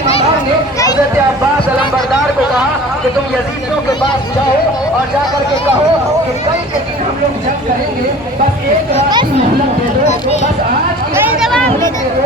अली मकाम ने हजरत अब्बास अलमबरदार को कहा कि तुम यजीदियों के पास जाओ और जाकर के कहो कि कल के दिन हम लोग जंग करेंगे, बस एक रात की मोहलत दे दो, बस आज की रात की मोहलत दे दो।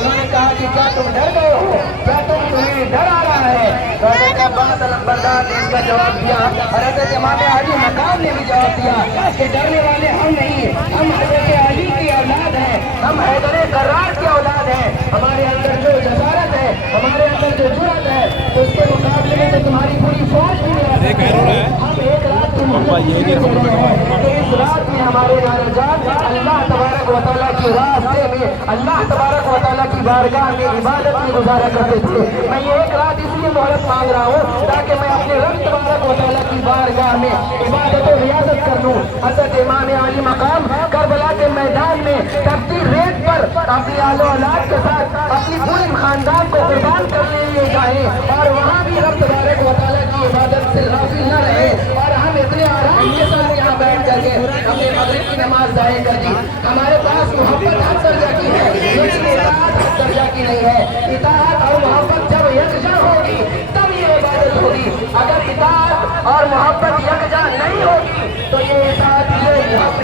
उन्होंने कहा कि क्या तुम डर गए हो, क्या तुम्हें डर आ रहा है? तो हजरत अब्बास अलमबरदार ने इसका जवाब दिया और हजरत इमाम अली मकाम ने भी जवाब दिया कि डरने वाले हम नहीं, हम हजरत अली की औलाद हैं, हम हैदर कर्रार की औलाद हैं। हमारे अंदर जो जसारत है, हमारे अंदर जो जुर्रत है, उसके मुकाबले में तो तुम्हारी पूरी फौज भी नहीं आ सकती है। हम एक रात की मोहलत तो इस रात में हमारे नाराजात अल्लाह तबारक व तआला के रास्ते में, अल्लाह तबारक व तआला की बारगाह में इबादत में गुजारा करते थे। मैं ये एक रात इसलिए मोहलत मांग रहा हूँ ताकि मैं अपने रब तबारक व तआला की बारगाह में इबादत और रियाजत कर लूँ। हज़रत इमाम अली मकाम करबला के मैदान में तख्ती रेत पर अपनी आलो औलाद के साथ अपनी पूरे खानदान को कुर्बान करने लिए जाए और वहाँ भी रब तबारक व तआला की इबादत से गाफिल न रहे और हम इतने आराम के साथ यहाँ बैठ करके हमने मगरिब की नमाज जाहिर कर दी। हमारे पास मोहब्बत हर दर्जा की है, लेकिन इताअत हर दर्जा की नहीं है। इताअत और मोहब्बत जब यकजा होगी तब ये इबादत होगी। अगर इताअत और मोहब्बत यकजा नहीं होगी तो ये इताअत ये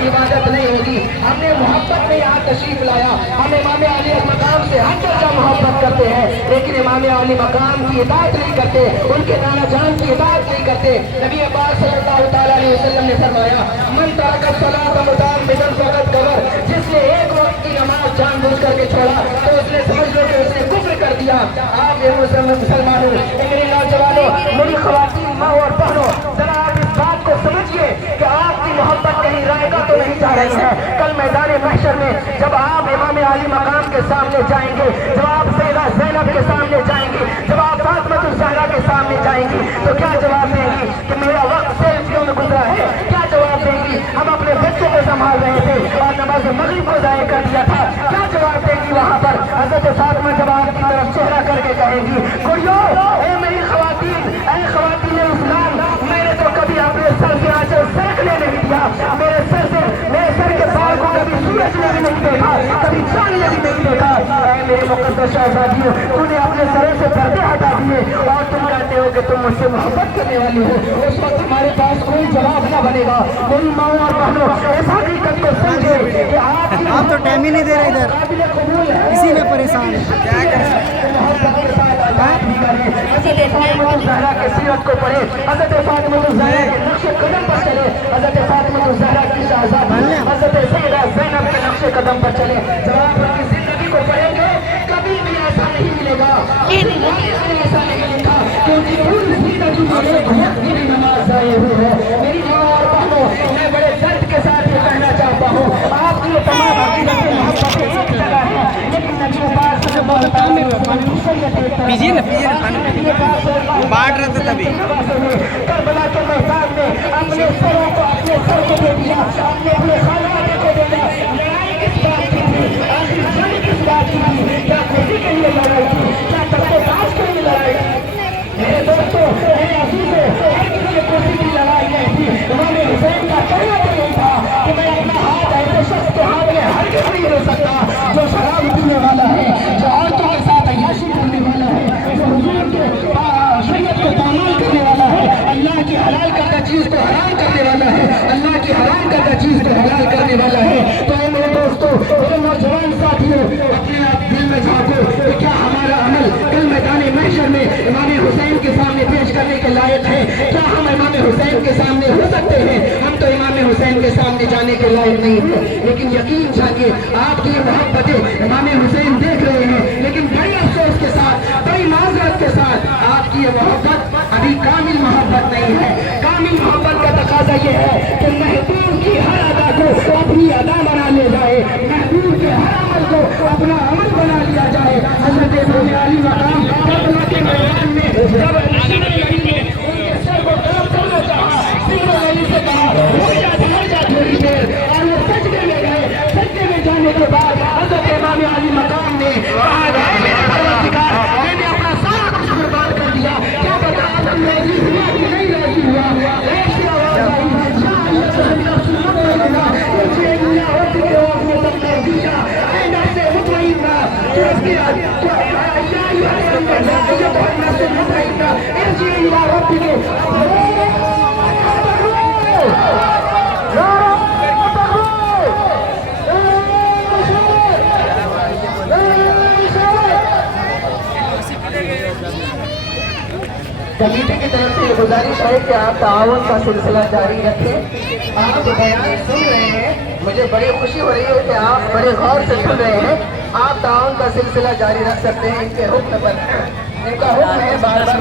इबादत नहीं होगी। हमने मोहब्बत में यहाँ तशरीफ लाया, हम इमाम अली मकाम से हर दर्जा मोहब्बत करते हैं, लेकिन इमाम अली मकाम की इताअत नहीं करते, उनके नाना जान की इताअत नहीं करते। नबी पाक सल्लल्लाहु अलैहि वसल्लम ने फरमाया, मन तरक सलात मुताअम्मिदन फक़द कफर, जिसने एक वक्त की नमाज जानबूझ करके छोड़ा तो उसने समझ लो कि उसने कुफ्र कर दिया। आप ये मुसलमानों, मेरे नौजवानों, मेरी ख़वातीन, माँ और बहनों, जरा आप इस बात को समझिए कि आपकी मोहब्बत कहीं रायगा तो नहीं जा रही है। कल मैदान महशर में जब आप इमाम अली मकाम के सामने जाएंगे, जब आप सैयदा ज़ैनब के सामने जाएंगे, जब आप फातिमा ज़हरा के सामने जाएंगी तो क्या जवाब देंगी कि मेरा वक्त सेल्फियों में गुजरा है? क्या जवाब देंगी हम अपने बच्चों को संभाल रहे थे और नमाज मगरिब को ज़ाया कर दिया था? क्या जवाब देंगी वहाँ पर? हज़रत फातिमा जब आपकी तरफ चेहरा करके कहेंगी, कुड़ियों, ए मेरी ख़वातीन, ए ख़वातीन इस्लाम, मैंने तो कभी अपने सर के आंचल सरकने नहीं दिया, मेरे सर के बाल को कभी सूरज ने भी नहीं देखा, कभी चांद ने भी नहीं देखा। मेरे मुक़द्दस शहज़ादियों, तूने अपने सर से पर्दे हटा दिए और तुम कहते हो कि तुम मुझसे मोहब्बत करने वाली हो। उस वक्त हमारे पास कोई जवाब न बनेगा। मेरी माँ और बहनों, इस हकीकत को समझे कि आप तो टाइम ही नहीं दे रहे इधर, इसी में परेशान है। क्या करें? मोहब्बत के साथ अल्लाह भी करें। हज़रत फातिमा ज़हरा की सीरत को पढ़े, हज़रत फातिमा ज़हरा के नक्शे कदम पर चले, हज़रत फातिमा ज़हरा की शहज़ादी हज़रत सैयदा ज़ैनब के नक्शे कदम पर चले। जब आप उनकी जिंदगी को पढ़ेंगे कभी भी ऐसा नहीं मिलेगा, ऐसा नहीं लिखा कि उनकी पूरी जिंदगी में एक वक्त की भी नमाज ज़ाया हुई है। मेरी माँ और बहनों, मैं बड़े दर्द के साथ ये कहना चाहता हूँ, आपकी ये तमाम अक़ीदत मोहब्बत एक जगह है, लेकिन नबी पाक सल्लल्लाहु अलैहि वसल्लम बांट रहे थे तभी करबला के मैदान में अपने सरों को अपने सर को दे दिया, अपने खानदान को दे दिया। लड़ाई किस बात की थी? आखिर जंग किस बात की थी? क्या खुशी के लिए लड़ाई थी? क्या तख्ते-ताज के लिए लड़ाई थी? मेरे दोस्तों, मेरे अज़ीज़ों, हर किसी की खुशी की लड़ाई नहीं थी। इमाम हुसैन का कहना तो यही था कि मैं अपना हाथ ऐसे शख्स के हाथ में हरगिज़ नहीं ले सकता जो शराब पीने वाला है, जो औरतों के साथ अय्याशी करने वाला है, जो हुजूर के शरीयत को पामाल करने वाला है, अल्लाह की हलाल करता चीज़ को हराम करने वाला है, अल्लाह की हराम करता चीज़ को हलाल करने वाला है। तो मेरे दोस्तों, मेरे नौजवान साथियों, अपने आप दिल में झांको कि क्या हमारा अमल कल मैदान महशर में इमाम हुसैन के सामने पेश करने के लायक है? क्या हम इमाम हुसैन के सामने हो सकते हैं? हम तो इमाम हुसैन के सामने जाने के लायक नहीं है, लेकिन यकीन जानिए आपकी ये मोहब्बतें इमाम हुसैन देख रहे हैं, लेकिन बड़ी अफसोस के साथ, बड़ी माजरत के साथ आपकी ये मोहब्बत अभी कामिल मोहब्बत नहीं है। कामिल मोहब्बत का तकाजा ये है कि महबूब की हर अदा को अपनी अदा बना लिया जाए, महबूब के हर अमल को अपना अमल बना लिया जाए। हज़रत इमाम अली मकाम करबला के मैदान में जब अली ने उनके सर को तरफ करना चाहा, सिमरन अली से कहा, रुक जा थोड़ी देर, और वो सजदे में गए। सजदे में जाने के बाद हज़रत इमाम अली मकाम ने कहा, मैंने अपना सारा कुछ कुर्बान कर दिया, क्या बता आदम राजी हुआ कि नहीं राजी हुआ? ऐसी आवाज़ आई, पार्टी के कमेटी की तरफ से ये गुजारिश है कि आप ताउन का सिलसिला जारी रखें। आप बयान सुन रहे हैं, मुझे बड़ी खुशी हो रही है कि आप बड़े गौर से सुन रहे हैं। आप ताउन का सिलसिला जारी रख सकते हैं, इनके हुक्म पर, इनका हुक्म है बार बार